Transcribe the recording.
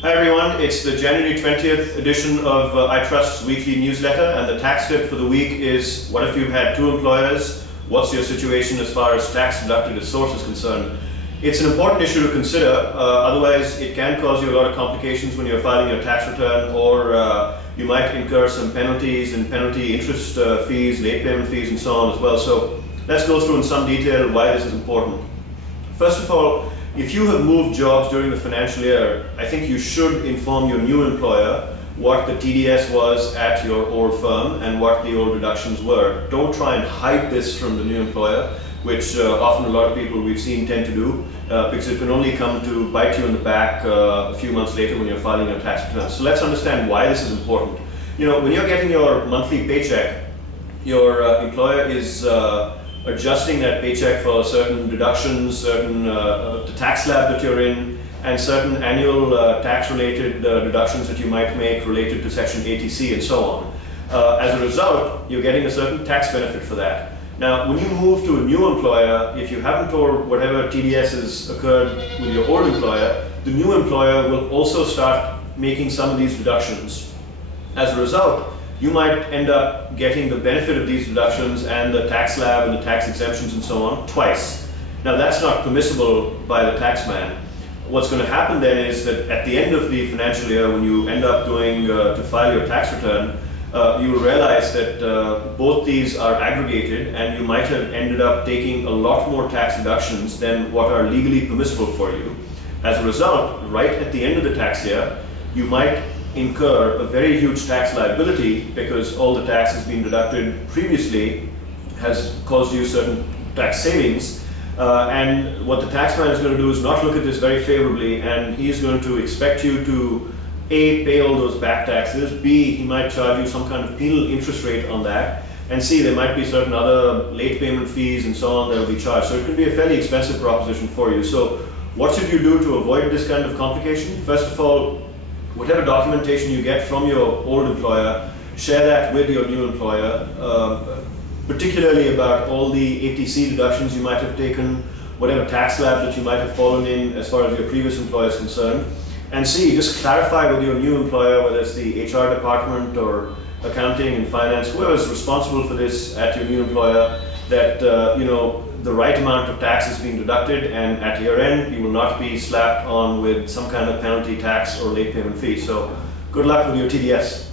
Hi everyone, it's the January 20th edition of iTrust's weekly newsletter, and the tax tip for the week is: what if you've had two employers? What's your situation as far as tax deducted at source is concerned? It's an important issue to consider, otherwise it can cause you a lot of complications when you're filing your tax return, or you might incur some penalties and penalty interest fees, late payment fees and so on as well. So let's go through in some detail why this is important. First of all, if you have moved jobs during the financial year, I think you should inform your new employer what the TDS was at your old firm and what the old deductions were. Don't try and hide this from the new employer, which often a lot of people we've seen tend to do, because it can only come to bite you in the back a few months later when you're filing your tax returns. So let's understand why this is important. You know, when you're getting your monthly paycheck, your employer is adjusting that paycheck for certain deductions, certain the tax slab that you're in, and certain annual tax-related deductions that you might make related to Section 80C and so on. As a result, you're getting a certain tax benefit for that. Now, when you move to a new employer, if you haven't told whatever TDS has occurred with your old employer, the new employer will also start making some of these deductions. As a result, you might end up getting the benefit of these deductions and the tax slab and the tax exemptions and so on twice. Now, that's not permissible by the taxman. What's going to happen then is that at the end of the financial year, when you end up going to file your tax return, you will realize that both these are aggregated, and you might have ended up taking a lot more tax deductions than what are legally permissible for you. As a result, right at the end of the tax year, you might incur a very huge tax liability because all the tax has been deducted previously has caused you certain tax savings, and what the taxman is going to do is not look at this very favorably, and he is going to expect you to A, pay all those back taxes, B, he might charge you some kind of penal interest rate on that, and C, there might be certain other late payment fees and so on that will be charged. So it could be a fairly expensive proposition for you. So what should you do to avoid this kind of complication? First of all, whatever documentation you get from your old employer, share that with your new employer, particularly about all the ATC deductions you might have taken, whatever tax slabs that you might have fallen in as far as your previous employer is concerned. And C, just clarify with your new employer, whether it's the HR department or accounting and finance, whoever is responsible for this at your new employer, that you know, the right amount of tax is being deducted, and at year end you will not be slapped on with some kind of penalty tax or late payment fee. So good luck with your TDS.